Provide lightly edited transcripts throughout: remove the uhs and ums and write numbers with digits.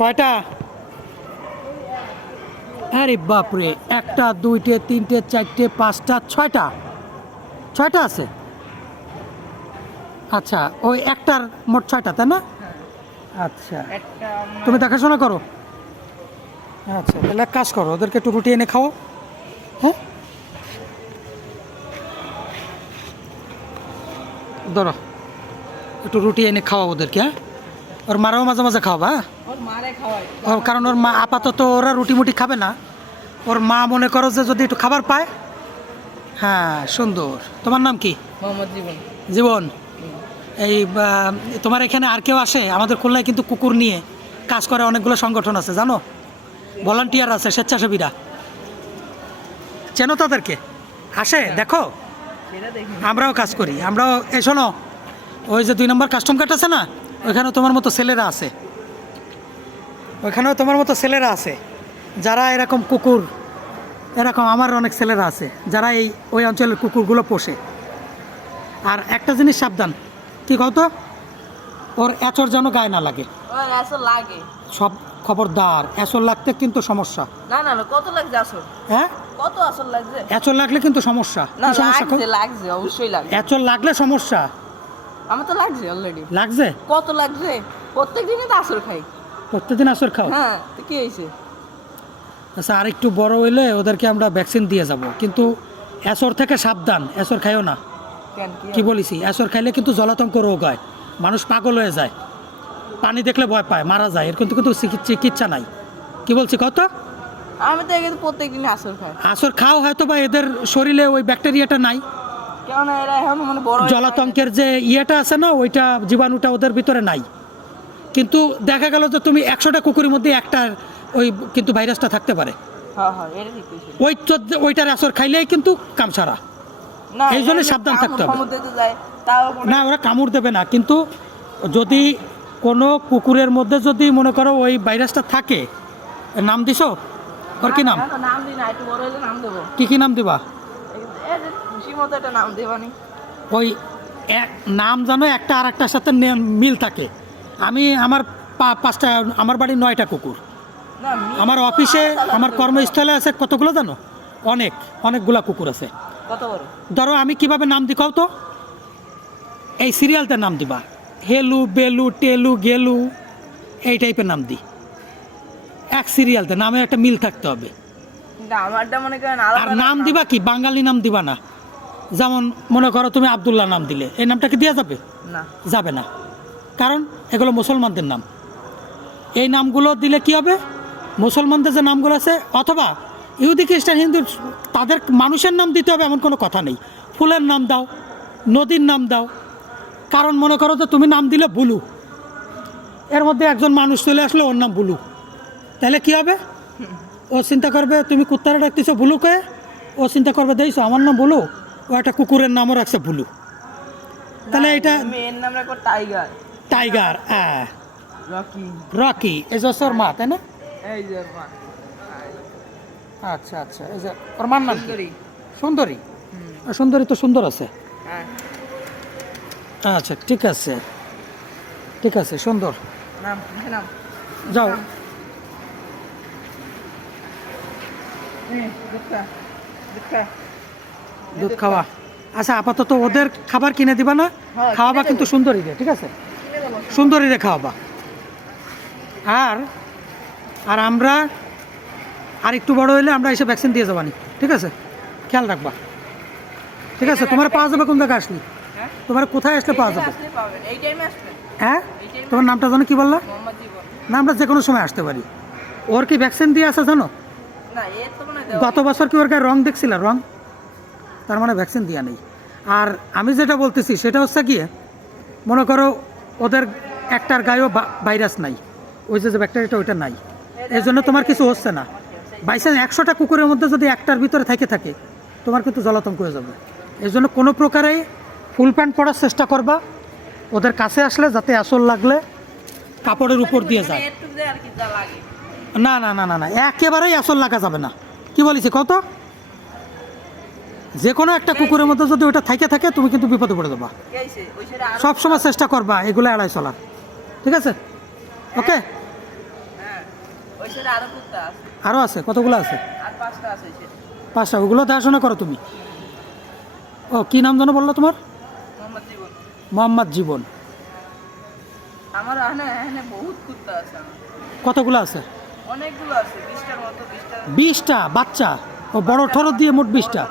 কয়টা? আরে বাপরে, একটা দুইটে তিনটে চারটে পাঁচটা ছয়টা, ছয়টা আছে। আচ্ছা, ওই একটার মোট ছয়টা, তাই না? আচ্ছা, তুমি দেখাশোনা করো। আচ্ছা, তাহলে এক কাজ করো, ওদেরকে একটু রুটি এনে খাও। হ্যাঁ, ধরো একটু রুটি এনে খাওয়া ওদেরকে। হ্যাঁ, ওর মারাও মাঝে মাঝে খাওয়াবা। হ্যাঁ, কারণ ওর মা আপাতত ওরা রুটি মুটি খাবে না। ওর মা মনে করো যে যদি একটু খাবার পায়। হ্যাঁ, সুন্দর। তোমার নাম কি? মোহাম্মদ জীবন। জীবন। এই তোমার এখানে আর কেউ আসে? আমাদের খুলনায় কিন্তু কুকুর নিয়ে কাজ করে অনেকগুলো সংগঠন আছে, জানো? ভলান্টিয়ার আছে, স্বেচ্ছাসেবীরা। চেনো তাদেরকে? আসে, দেখো। আমরাও কাজ করি, আমরাও। এই শোনো, ওই যে 2 নম্বর কাস্টম কার্ড আছে না, ওইখানেও তোমার মতো ছেলেরা আছে। ওইখানেও তোমার মতো ছেলেরা আছে যারা এরকম কুকুর, এরকম আমার অনেক ছেলেরা আছে যারা এই ওই অঞ্চলের কুকুরগুলো পোষে। আর একটা জিনিস সাবধান, কি কত, ওর এচর যেন গায়ে না লাগে। লাগে সব খবরদার, এচর লাগতে কিন্তু সমস্যা। না না না, কত লাগছে আসল? হ্যাঁ, কত আসল লাগছে? এচর লাগলে কিন্তু সমস্যা। না কি সমস্যা? লাগছে, লাগছে, অবশ্যই লাগছে। এচর লাগলে সমস্যা। আমার তো লাগছে অলরেডি। লাগছে? কত লাগছে? প্রত্যেক দিনই তো আসল খাই। প্রত্যেকদিন এচর খাও? হ্যাঁ, তো কি হয়েছে? আচ্ছা, আর একটু বড় হইলে ওদেরকে আমরা ভ্যাকসিন দিয়ে যাব, কিন্তু এচর থেকে সাবধান, এচর খাইও না। কেন কি বলিছি, এচর খাইলে কিন্তু জলাতঙ্ক রোগ হয়, মানুষ পাগল হয়ে যায়, পানি দেখলে ভয় পায়, মারা যায়। এর কিন্তু কিন্তু চিকিৎসা নাই। কি বলছি কত? আমি তো এখানে প্রত্যেক দিনই আসল খাই। আসর খাও হয়তো, বা এদের শরীরে ওই ব্যাকটেরিয়াটা নাই, কেন এরা এখন মানে বড় জলাতঙ্কের যে ইয়েটা আছে না, ওইটা জীবাণুটা ওদের ভিতরে নাই। কিন্তু দেখা গেল যে তুমি 100টা কুকুরের মধ্যে একটা ওই কিন্তু ভাইরাসটা থাকতে পারে। হ্যাঁ হ্যাঁ, এটা ঠিক কইছেন। ওইটার আসর খাইলেই কিন্তু কাম সারা। না, এই জন্য সাবধান থাকতে হবে। সমুদ্রে যায় তাও না, ওরা কামড় দেবে না, কিন্তু যদি কোনো কুকুরের মধ্যে যদি মনে করো ওই ভাইরাসটা থাকে, নাম দিছো? ওর কি নাম? নাম দিই না, একটু বড় হলে নাম দেবো। কি নাম দিবা? এই যে খুশি মতো একটা নাম দেবানি। ওই এক নাম জানো, একটা আর একটার সাথে মিল থাকে। আমি আমার 5টা, আমার বাড়ি 9টা কুকুর। না, আমার অফিসে, আমার কর্মস্থলে আছে কতগুলো জানো? অনেকগুলা কুকুর আছে। কত বড়? ধরো আমি কিভাবে নাম দিই কও তো? এই সিরিয়ালতে নাম দিবা, হেলু বেলু টেলু গেলু, এই টাইপের নাম দিই। এক সিরিয়ালতে নামের একটা মিল থাকতে হবে। না, আমারটা মনে করেন আর আলাদা নাম দিবা কি, বাঙালি নাম দিবা না। যেমন মনে করো তুমি আব্দুল্লাহ নাম দিলে, এই নামটা কি দেওয়া যাবে? না, যাবে না, কারণ এগুলো মুসলমানদের নাম। এই নামগুলো দিলে কি হবে, মুসলমানদের যে নামগুলো আছে, অথবা ইহুদি খ্রিস্টান হিন্দু, তাদের মানুষের নাম দিতে হবে এমন কোনো কথা নেই। ফুলের নাম দাও, নদীর নাম দাও। কারণ মনে করো যে তুমি নাম দিলে বুলু, এর মধ্যে একজন মানুষ চলে আসলো, ওর নাম বুলু, তাহলে কি হবে? ও চিন্তা করবে তুমি কুত্তারে ডাকতেছো বুলুকে, ও চিন্তা করবে দেখছো আমার নাম বুলু, ও একটা কুকুরের নামও রাখছে বুলু। তাহলে এটা মেয়ের নাম রাখো টাইগার। Tiger, Rocky. রকি, এই যে ওর মা, তাই না? এই যে মা। আচ্ছা আচ্ছা, এই যে ওর মার নাম কি? সুন্দরী। সুন্দরী। সুন্দরী তো সুন্দর আছে। হ্যাঁ, আচ্ছা, ঠিক আছে, ঠিক আছে, সুন্দর। নাম নাম যাও। দুঃখা দুঃখা দুধ খাওয়া। আচ্ছা, আপাতত ওদের খাবার কিনে দিবা না, হ্যাঁ, খাওয়াবা কিনে কিন্তু দেবো। সুন্দরীরে, ঠিক আছে? সুন্দরীরে খাওয়াবা। আর আর আমরা আর একটু বড় হইলে আমরা এসে ভ্যাকসিন দিয়ে যাবানি, ঠিক আছে? খেয়াল রাখবা, ঠিক আছে? তোমার পাওয়া যাবে কোন জায়গায় আসলি? হ্যাঁ? তোমার কোথায় আসলে পাওয়া যাবে? আসলে পাবেন, এই টাইমে আসবেন। হ্যাঁ, তোমার নামটা জানো কি বললা? মোহাম্মদ জীবন। না, আমরা যে কোনো সময় আসতে পারি। ওর কি ভ্যাকসিন দিয়ে আছে জানো? না, এর তো মানে গত বছর কি ওর গায়ে রং দেখছিল? রং, তার মানে ভ্যাকসিন দেওয়া নেই। আর আমি যেটা বলতেছি সেটা হচ্ছে গিয়ে, মনে করো ওদের একটার গায়েও ভাইরাস নাই, ওই যে ব্যাকটেরিয়াটা ওইটা নাই, এই জন্য তোমার কিছু হচ্ছে না। বাইচান্স 100টা কুকুরের মধ্যে যদি একটার ভিতরে থাকে, তোমার কিন্তু জলাতঙ্ক হয়ে যাবে। এই জন্য কোনো প্রকারে ফুল প্যান্ট পরার চেষ্টা করবা ওদের কাছে আসলে, যাতে আসল লাগলে কাপড়ের উপর দিয়ে যায়। একটু যে আর কি যা লাগে। না না না না না, একেবারেই আসল লাগা যাবে না। কি বলিছি কত? যে কোনো একটা কুকুরের মধ্যে যদি ওটা থাকে, তুমি কিন্তু বিপদে পড়ে যাবা। কি হইছে? ওই সাইডে আরো সব সময় চেষ্টা করবা এগুলো এড়াই চলার, ঠিক আছে? ওকে, হ্যাঁ ওই সাইডে আরো কুত্তা আছে, আরও আছে? কতগুলো আছে? আর 5টা আছে ওই সাইডে। 5টা। ওগুলো দেখাশোনা করো তুমি? ও, কি নাম যেন বললো তোমার? মোহাম্মদ জীবন। মোহাম্মদ জীবন। আমার এখানে এখানে বহুত কুত্তা আছে আমার। কতগুলো আছে? অনেকগুলো আছে, 20টার মতো, 20টা। 20টা বাচ্চা? ও, বড় ঠরো দিয়ে মোট 20টা?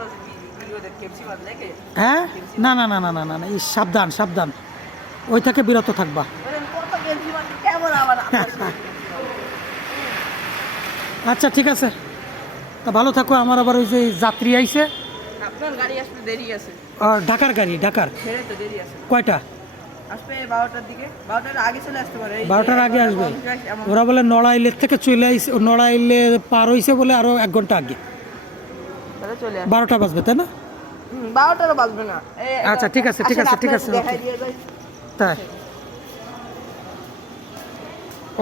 কেপসি মাছ দেখে হ্যাঁ, না না না না না না না, এই সাবধান সাবধান, ওই থেকে বিরত থাকবা। বলেন কত কেপসি মাছ কেমন আবার আচ্ছা ঠিক আছে, তা ভালো থাকো। আমার আবার ওই যে যাত্রী আইছে, আপনার গাড়ি আসতে দেরি আছে, ঢাকার গাড়ি, ঢাকার। ছেড়ে তো দেরি আছে। কয়টা? আসবে 12টার দিকে, 12টার আগে চলে আসতে পারে। 12টার আগে আসবে? ওরা বলে নড়াইলের থেকে চলে আইছে, নড়াইলে পার হইছে বলে আরো 1 ঘন্টা আগে। তাহলে চলে আসবে 12টা বাজবে তাই না? 12টারও বাজবে না। আচ্ছা ঠিক আছে ঠিক আছে ঠিক আছে, দেখাই দিয়ে যাই। তাই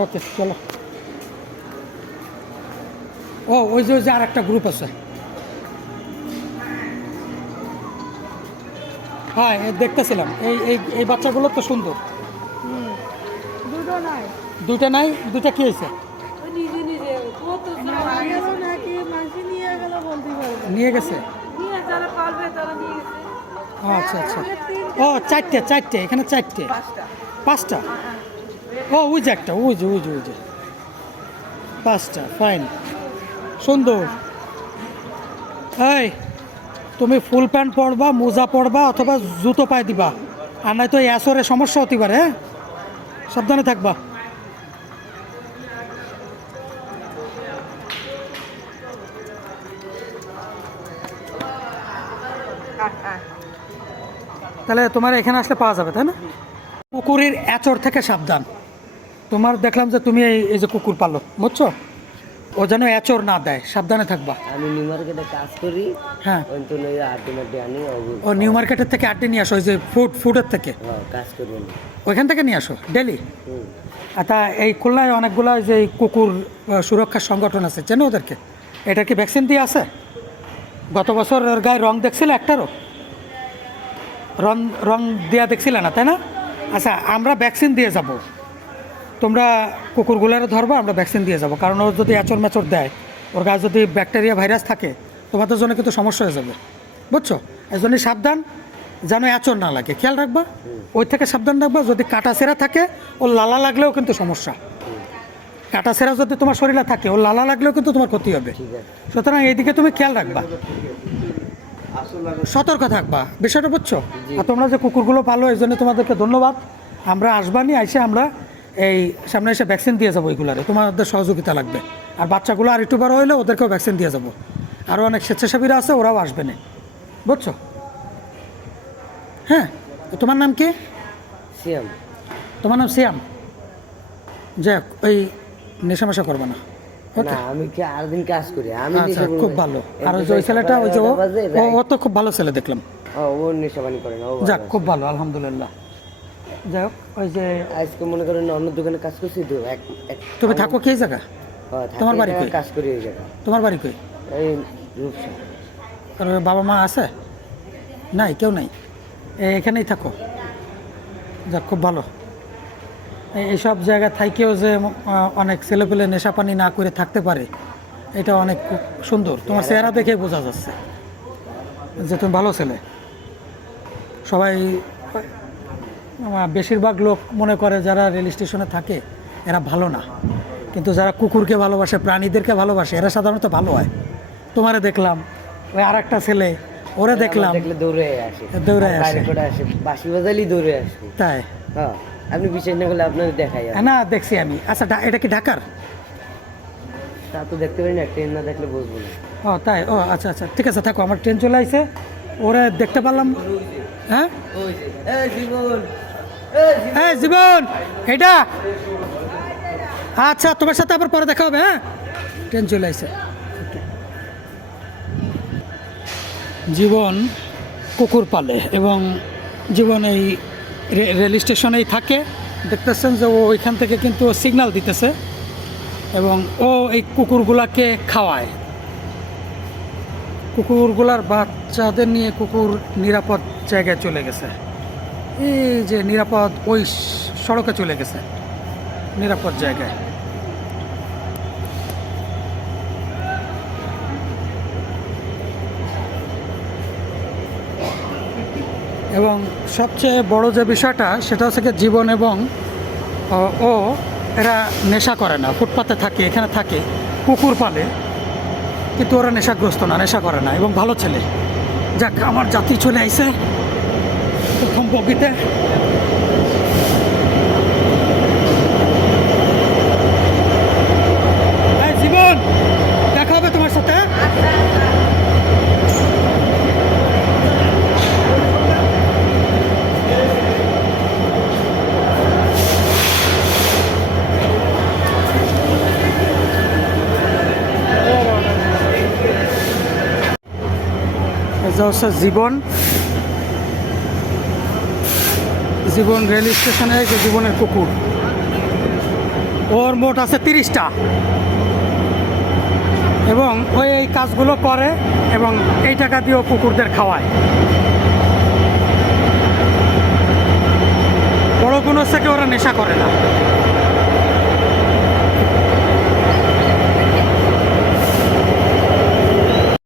ওকে চলো। ও, ওই যে আর একটা গ্রুপ আছে। হ্যাঁ, দেখতেছিলাম। এই এই এই বাচ্চাগুলো তো সুন্দর। দুটো নাই, দুইটা নাই? দুইটা কি হয়েছে? ওই নিজে নিজে কত নাকি মাসি নিয়ে গেল বলতে পারবে। নিয়ে গেছে? নিয়ে যারা পারবে তারা নিয়ে গেছে। ও আচ্ছা আচ্ছা। ও, চারটে চারটে, এখানে চারটে। 5টা। 5টা? ও, ওই যে একটা, ওই যে ওই যে ওই যে 5টা। ফাইন, সুন্দর। এই, তুমি ফুল প্যান্ট পরবা, মোজা পরবা, অথবা জুতো পায়ে দিবা, আর নয় তো অ্যাসরে সমস্যা হতে পারে। হ্যাঁ, সাবধানে থাকবা। তাহলে তোমার এখানে আসলে পাওয়া যাবে তাই না? কুকুরের এচর থেকে সাবধান। তোমার দেখলাম যে তুমি এই যে কুকুর পালো, বুঝছো? ও যেন এচর না দেয়, সাবধানে থাকবা। আমি নিউ মার্কেটে কাজ করি। হ্যাঁ, আটি আনি ও নিউ মার্কেটের থেকে আড্ডে নিয়ে আসো, ওই যে ফুডের থেকে কাজ করি আমি। ওইখান থেকে নিয়ে আসো ডেলি। হুম। তা এই খুলনায় অনেকগুলো যে এই কুকুর সুরক্ষার সংগঠন আছে, চেনো ওদেরকে? এটা কি ভ্যাকসিন দিয়ে আছে? গত বছর ওর গায়ে রং দেখছিলে একটারও? রং রং দেওয়া দেখছিলে না তাই না? আচ্ছা, আমরা ভ্যাকসিন দিয়ে যাব। তোমরা কুকুরগুলোরে ধরবা, আমরা ভ্যাকসিন দিয়ে যাব। কারণ ওর যদি আচর ম্যাচর দেয়, ওর গায়ে যদি ব্যাকটেরিয়া ভাইরাস থাকে, তোমাদের জন্য কিন্তু সমস্যা হয়ে যাবে, বুঝছো? এই জন্যই সাবধান, যেন আচর না লাগে, খেয়াল রাখবা। ওই থেকে সাবধান রাখবা। যদি কাটা সেরা থাকে, ওর লালা লাগলেও কিন্তু সমস্যা। কাটা সেরা যদি তোমার শরীরে থাকে, ওর লালা লাগলেও কিন্তু তোমার ক্ষতি হবে। ঠিক আছে। সুতরাং এইদিকে তুমি খেয়াল রাখবা, সতর্ক থাকবা, বিষয়টা বুঝছো? আর তোমরা যে কুকুরগুলো পালো, এই জন্য তোমাদেরকে ধন্যবাদ। আমরা আসবানি, আইসে আমরা এই সামনে এসে ভ্যাকসিন দিয়ে যাবো এইগুলারে, তোমাদের সহযোগিতা লাগবে। আর বাচ্চাগুলো আর একটু বড় হইলে ওদেরকেও ভ্যাকসিন দিয়ে যাবো। আরও অনেক স্বেচ্ছাসেবীরা আছে, ওরাও আসবে না, বুঝছো? হ্যাঁ, তোমার নাম কি? সিয়াম। তোমার নাম সিয়াম? যাক, ওই নেশামেশা করবে না, ওকে? না, আমি কি আর দিন কাজ করি আমি। আচ্ছা, নেশা করি খুব না। ভালো। আর ওই যে ওই ছেলেটা, ওই যে ও তো খুব ভালো ছেলে দেখলাম। ও নেশা পানি করে না। ও যাক, খুব ভালো, আলহামদুলিল্লাহ। যাই হোক, ওই যে আজকে মনে করেন অন্য দোকানে কাজ করছি তো তুমি থাকো কি জায়গা? তোমার বাড়ি কই? কাজ করি ওই জায়গায়। তোমার বাড়ি কই? এই রূপসা। আর বাবা মা আছে? নাই, কেউ নাই, এখানেই থাকো। যাক, খুব ভালো। এইসব জায়গা থাইকেও যে অনেক ছেলেপেলে নেশাপানি না করে থাকতে পারে, এটা অনেক খুব সুন্দর। তোমার চেহারা দেখে বোঝা যাচ্ছে যে তুমি ভালো ছেলে। সবাই, বেশিরভাগ লোক মনে করে যারা রেল স্টেশনে থাকে এরা ভালো না, কিন্তু যারা কুকুরকে ভালোবাসে, প্রাণীদেরকে ভালোবাসে, এরা সাধারণত ভালো হয়। তোমারে দেখলাম, ওই আর একটা ছেলে, ওরে দেখলাম, দেখলে দৌড়ে আসে, দৌড়ে আসে। বাইরে করে আসে, বাঁশি বাজালি দৌড়ে আসে। তাই? হ্যাঁ, আপনি বিশ্বাস না করলে আপনাদের দেখাই। না, দেখছি আমি। আচ্ছা, এটা কি ঢাকার? তা তো দেখতে পারি না, ট্রেন না দেখলে বুঝবো না। ও তাই? ও আচ্ছা আচ্ছা, ঠিক আছে, থাকো। আমার ট্রেন চলে আসছে, ওরে দেখতে পারলাম। হ্যাঁ, হ্যাঁ জীবন, এটা আচ্ছা, তোমার সাথে আবার পরে দেখা হবে। হ্যাঁ, ট্রেন চলে আসছে। জীবন কুকুর পালে এবং জীবন এই রেল স্টেশনেই থাকে। দেখতেছেন যে ও ওইখান থেকে কিন্তু সিগন্যাল দিতেছে এবং ও এই কুকুরগুলাকে খাওয়ায়। কুকুরগুলার বাচ্চাদের নিয়ে কুকুর নিরাপদ জায়গায় চলে গেছে। এই যে নিরাপদ, ওই সড়কে চলে গেছে, নিরাপদ জায়গায়। এবং সবচেয়ে বড় যে বিষয়টা সেটা হচ্ছে কি জীবন এবং ও এরা নেশা করে না, ফুটপাতে থাকে, এখানে থাকে, কুকুর পালে, কিন্তু ওরা নেশাগ্রস্ত না, নেশা করে না এবং ভালো ছেলে। যাক, আমার জাতি চলে আইছে প্রথম বগিতে। এই জীবন, দেখা হবে তোমার সাথে। এটা হচ্ছে জীবন, জীবন রেল স্টেশনে যে জীবনের কুকুর, ওর মোট আছে 30টা এবং ওই এই কাজগুলো করে এবং এই টাকা দিয়েও কুকুরদের খাওয়ায়। বড় গুণ হচ্ছে কি ওরা নেশা করে না।